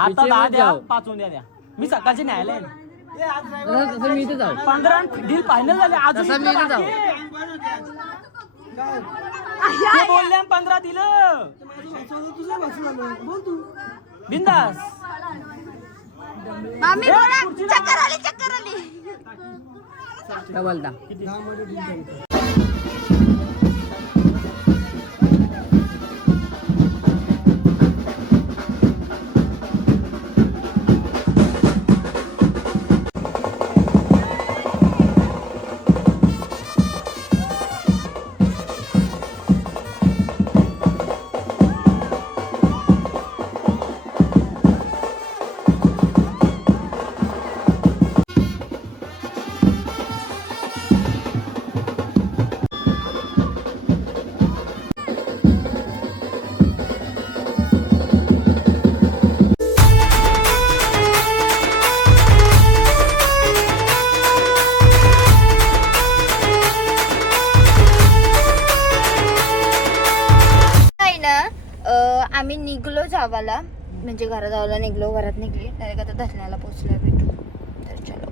आता 10 द्या 5 उद्या द्या. मी सकाळचे न्यायला तसं मी इथे जाऊ 15 डील फायनल झाले अजून तसं मी इथे जाऊ ते बोलले 15 दिलं बिंदास. मामी बोला चक्कर आली काय बोलता आम्ही निघलो जावाला म्हणजे घरात जावाला निघलो घरात निघली डायरेक्ट आता धरण्याला पोहोचलोय भेटू तर चलो.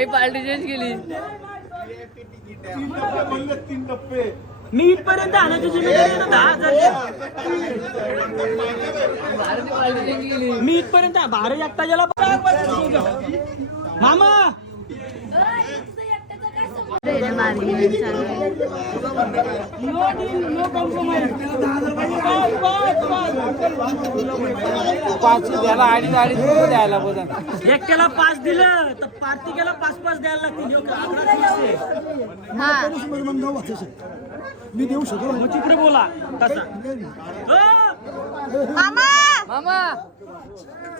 बाई पार्टी चेंज केली. मी इथपर्यंत आणायची जिम्मेदारी आहे ना 10,000. पार्टी चेंज केली. मी इथपर्यंत बाहेर एकटा गेला मामा. द्यायला अडीच द्यायला बोला. एकट्याला 5 दिलं तर पार्टिकेला 5 द्यायला लागतील. मी देऊ शकतो. मग तिकडे बोला तसा. मामा मामा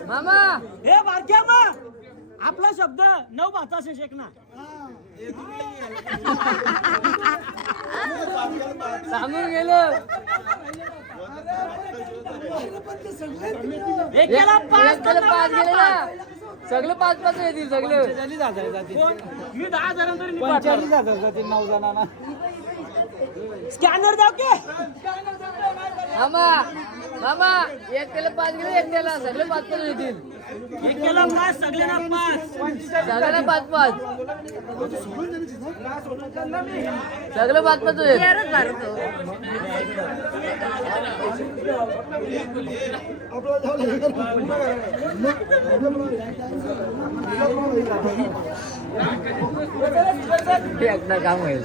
मामा हे बारक्या मग आपला शब्द 9 भाताशे शेकना. सांगून गेलो. एकेला 5 गेले ना सगळं 5 येतील सगळं. मी 10,000 तरी 45,000 जातील 9 जणांना. स्कॅनर जाऊ के. मामा मामा एकट्याला 5 गेले एकट्याला सगळे 5 येतील. एकेला 5 सगळ्यांना 5. सगळ्यांना 5 सगळं 5 येईल. एकदा काम होईल.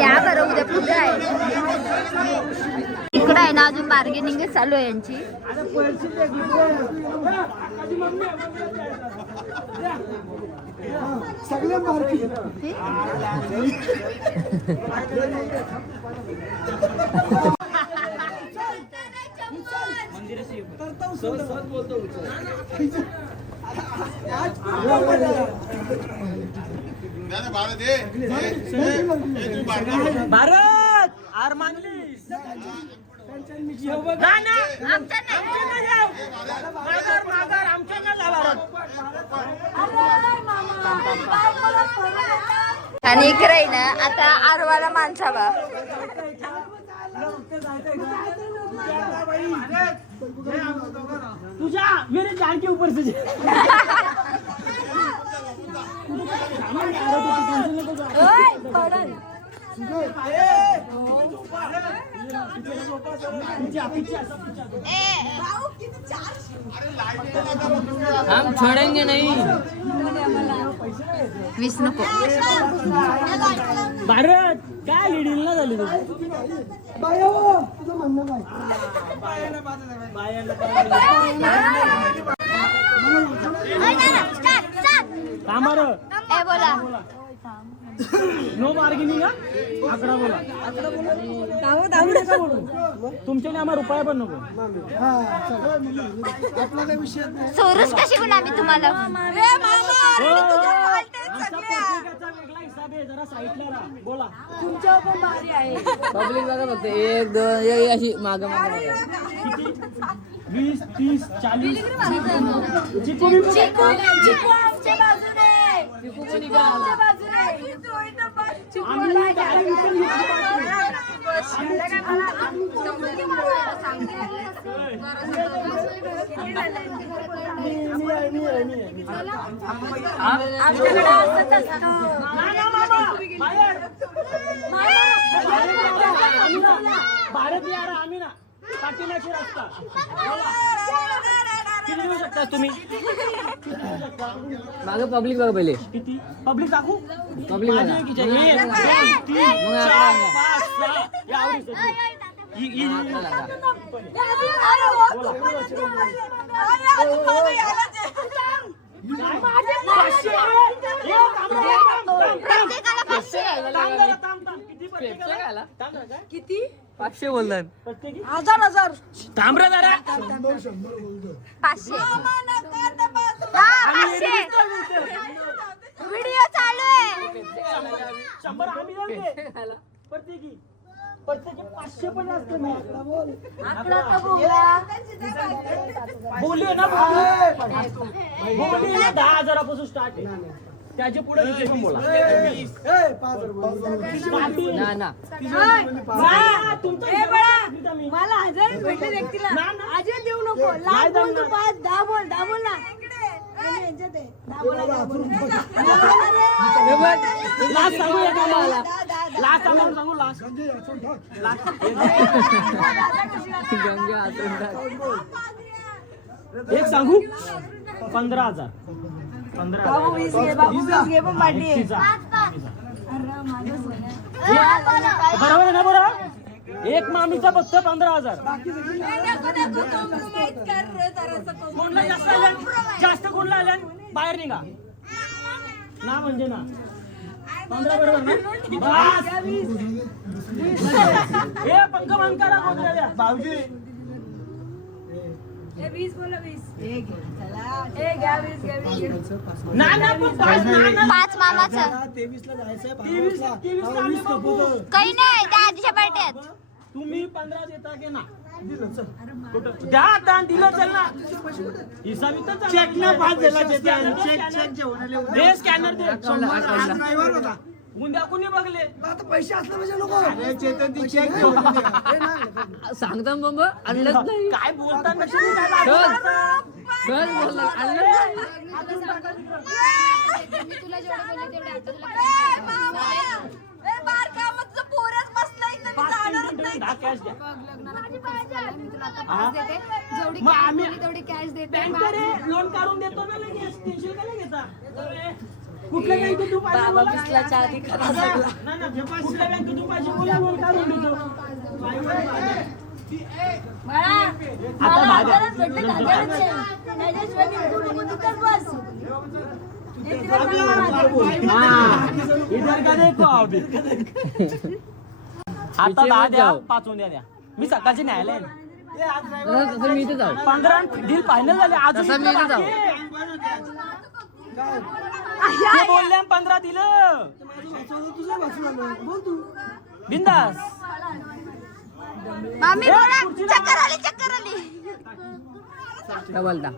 या बरं उद्या पूजा आहे. इकडं आहे ना अजून बार्गेनिंग चालू आहे यांची. सगळे मार्गी भारत आर मानलीस आणि इकडे आहे ना आता आरवाला माणसावा. तुझा मेरे जान के ऊपर से हम छोड़ेंगे नहीं. 20 नको. भारत काय लिडिंग ना झाली तुझी. तुझं म्हणणं काय? कामार ए बोला. No bargaining. आकडा बोला. तुमच्याने आम्हाला रुपया पण नको. हा, चल. आपला काही विषय नाही. सोरूस कशी पण आम्ही तुम्हाला. आमचा प्रत्येकाचा वेगळा हिसाब आहे. जरा साईडला राहा. बोला. पब्लिक बघा फक्त 1 2 अशी माग माग. 20 30 40. चिकू बिकू आम्ही गाडी विकून भारत यार आम्ही ना पाठीमागची रस्ता. किती देऊ शकता तुम्ही. माग पब्लिक बघा पहिले. किती पब्लिक दाखवू. पब्लिक माझी बघा. एकीची आहे. 1 2 3 4 5 6 या आवडीचं तू. किती 500 बोलतात. तांबरा जरा 500. व्हिडिओ चालू आहे. 100 आम्ही जाऊ. प्रत्येकी 500 पण असतं. बोलले ना बोलले 10,000 पासून स्टार्ट आहे. त्याच्या पुढे किती पण बोला. ना ना ना, तुमचं मला 1000 भेटले व्यक्तीला अजय देऊ नको. लाख बोल तू 5 10 बोल ना. आणि यांच्यात आहे. 10 बोला. लास्ट सांगू एका मला. लास्ट अमाऊंट सांगू लास्ट. गंगा आतून एक सांगू 15,000. 15,000. बाबू 20 घे, बाबू 20 घे पण पाठी आहे. बरोबर आहे ना बरोबर. एक मामीचा फक्त 15,000. कोणला जास्त आल्या जास्त कोणला आल्या बाहेर निघा ना म्हणजे ना 15 बरोबर ना. हे पंख बंद करा कोणत्या द्या भाऊजी. 20 बोला 20 घ्या 20 ना ना पण 5 ना 5 मामाचं 23 ला जायचंय 23 ला आम्ही बघू. काही नाही त्या आधीच्या पार्ट्यात. तुम्ही 15 देता की ना द्या दान दिलं चल ना. हिसाबी तर चेक ना 5 दिला चेक स्कॅनर दे. ड्रायव्हर होता उद्या कुणी बघले आता पैसे असले म्हणजे नको चेक सांगता मग आणलंच नाही. काय बोलता नसेल काय चल बोलला आणलं नाही. तुला जेवढं बोलले तेवढे आता तुला कॅश द्या. जेवढी मग आम्ही तेवढी कॅश देते. बँकर लोन काढून देतो ना लगेच. टेन्शन काय घेता. कुठल्या बँकेत तू पैसे बोला. नाही ना कुठल्या बँकेत तू पैसे बोला लोन काढून देतो. आता इधर का देखो अभी. आता 10 द्या 5 उद्या द्या. मी सकाळची न्यायला तसं मी इथे जाऊ. 15 डील फायनल झाले. अजून तसं मी इथे जाऊ. ते बोलले 15 दिलं तुझं वाचून आलं बोल तू बिंदास. मामी बोला चक्कर आली. काय बोलता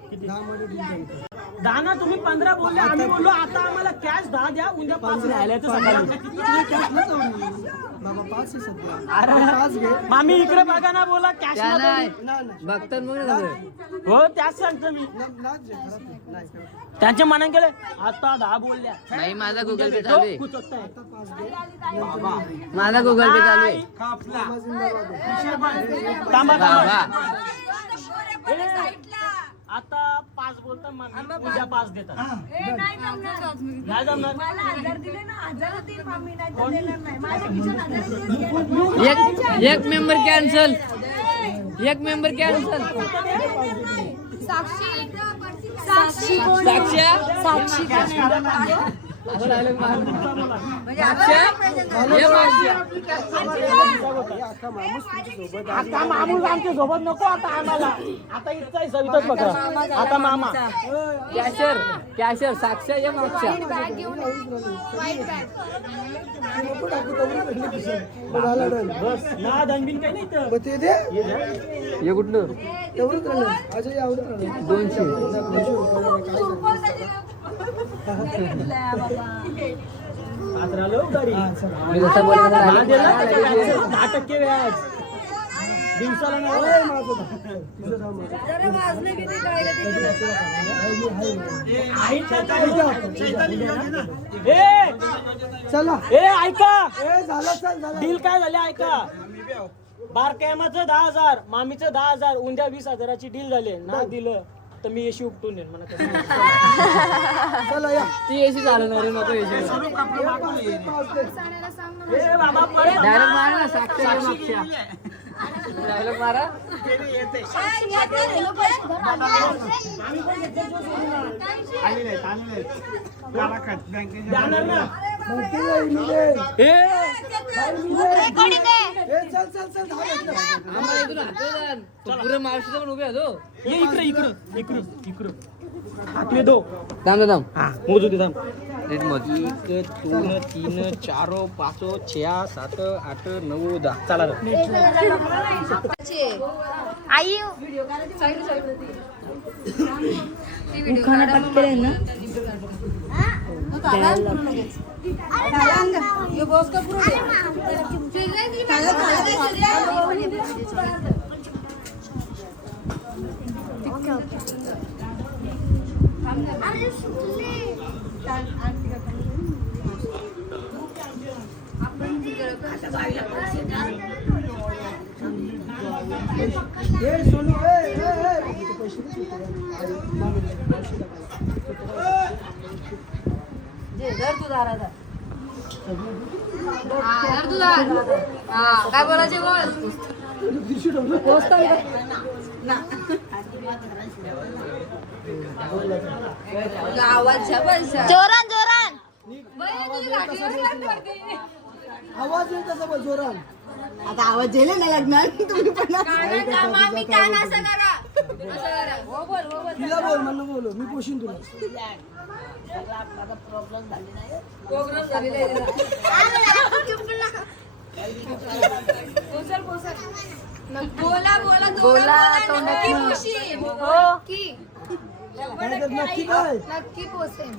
दाना तुम्ही 15 बोलले आम्ही बोललो आता आम्हाला कॅश 10 द्या उद्या 5 न्यायला सकाळी. बाबा 5 सध्या अरे मामी इकडे बघा ना बोला कॅश त्या नाही नाही बघतात मग ना सगळं. हो त्याच सांगतो मी. त्यांच्या मनात गेले आता 10 बोलल्या. नाही माझा गुगल पे चालू आहे. कुचकताय. माझा गुगल पे चालू आहे. थांबा थांबा. बाबा आता 5 बोलता मामी उद्या 5 देतात. नाही जमणार. नाही जमणार. मला 1000 दिले ना 1000 देईल मामी नाही तर देणार नाही. माझ्या खिशात 1000 एक मेंबर कॅन्सल. एक मेंबर कॅन्सल. साक्षी कोण साक्ष्या साक्षी असं डायलॉग मार. साक्ष्या हे मागच्या. आता मामूस आमच्या सोबत नको आता आम्हाला. आता इथचा सविताच बघा. आता मामा कॅशर साक्ष्या या मागच्या. बस ना दणबिन काही नाही तर. ते दे हे कुठलं एवढंच राहिलं अजय एवढंच राहिलं 200. आज राहिलो गाडी. मी जसं बोललो ना, दहा दिला त्याच्या व्याज. 10% व्याज दिवसाला नाही. ए चला ए ऐका झालं चल झालं डील काय झाले ऐका. बारकायमाचं 10,000 मामीचं 10,000 उद्या 20,000ची डील झाले. ना दिलं तर मी एशी उपटून देईन म्हणा. चला या ती एसी चालवणार नको एसी. ए बाबा परत डायरेक्ट मारा ना साक्ष्या या मागच्या. डायलॉग मारा. जाणार ना. ए रेकॉर्डिंग आहे. चल चल चल झालं आम्हाला इथून हातोदान. तो पुरे महाराष्ट्र पण उभे होतो. ये इकडे इकडं इकडं इकडं हातले दो. थांब थांब हा मोजू दे थांब. रेट मोज. 1 2 3 4 5 6 7 8 9 10 चला रे. आई खाना पटके ना ए सोनू पैसे काय बोलायचे बोल. गावाच्या पैसा जोरान जोरान आवाज येईल तसा बघ जोरान. आता आवाज येईल ना लग्नात तुम्ही पण मामी कान असं करा. हो बोल हो बोल. तिला बोल म्हणलं बोल मी पोशीन तुला. प्रोग्राम झालेला आहे. बोला बोला बोला नक्की तोंडात पोशील. हो काय तर नक्की काय नक्की पोसेन.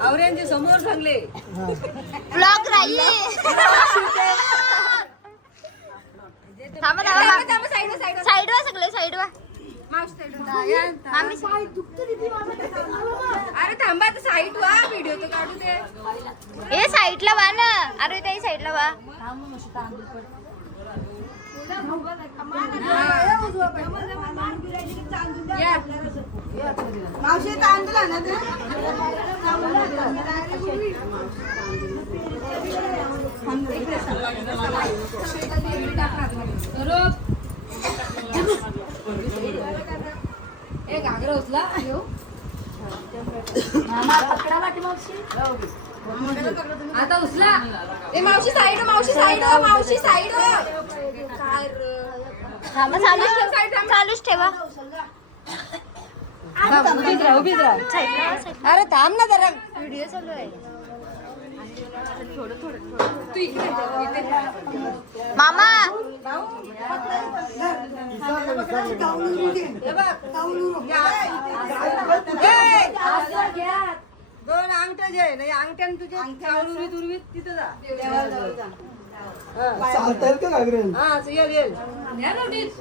आवऱ्यांचे समोर सांगले. ब्लॉग राहिले. थांबा साईड वा सगळे साईड वा. मामी अरे थांबा साईट वा व्हिडिओ तर काढू दे. ए साईडला वा ना. अरे ताई साईडला वा. मावशी तांदूळ आणा ते. घागरा उचला. आता उचला. ए मावशी साईड मावशी साईड मावशी साईड. काय थांबा चालूच ठेवा. उभीच राहा. अरे थांब ना जरा. व्हिडिओ चालू आहे. तू इकडे मामा दोन अंगठ्या जे नाही अंगठ्यान तुझे उर्वीत उर्वीत तिथं जा. चालता येईल का घागरेल? हा येल येल. या नोटीस.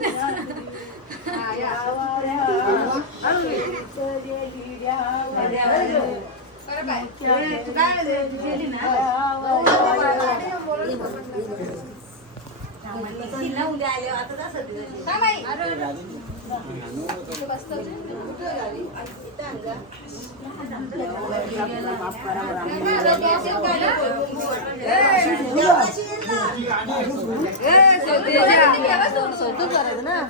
करायचं ना.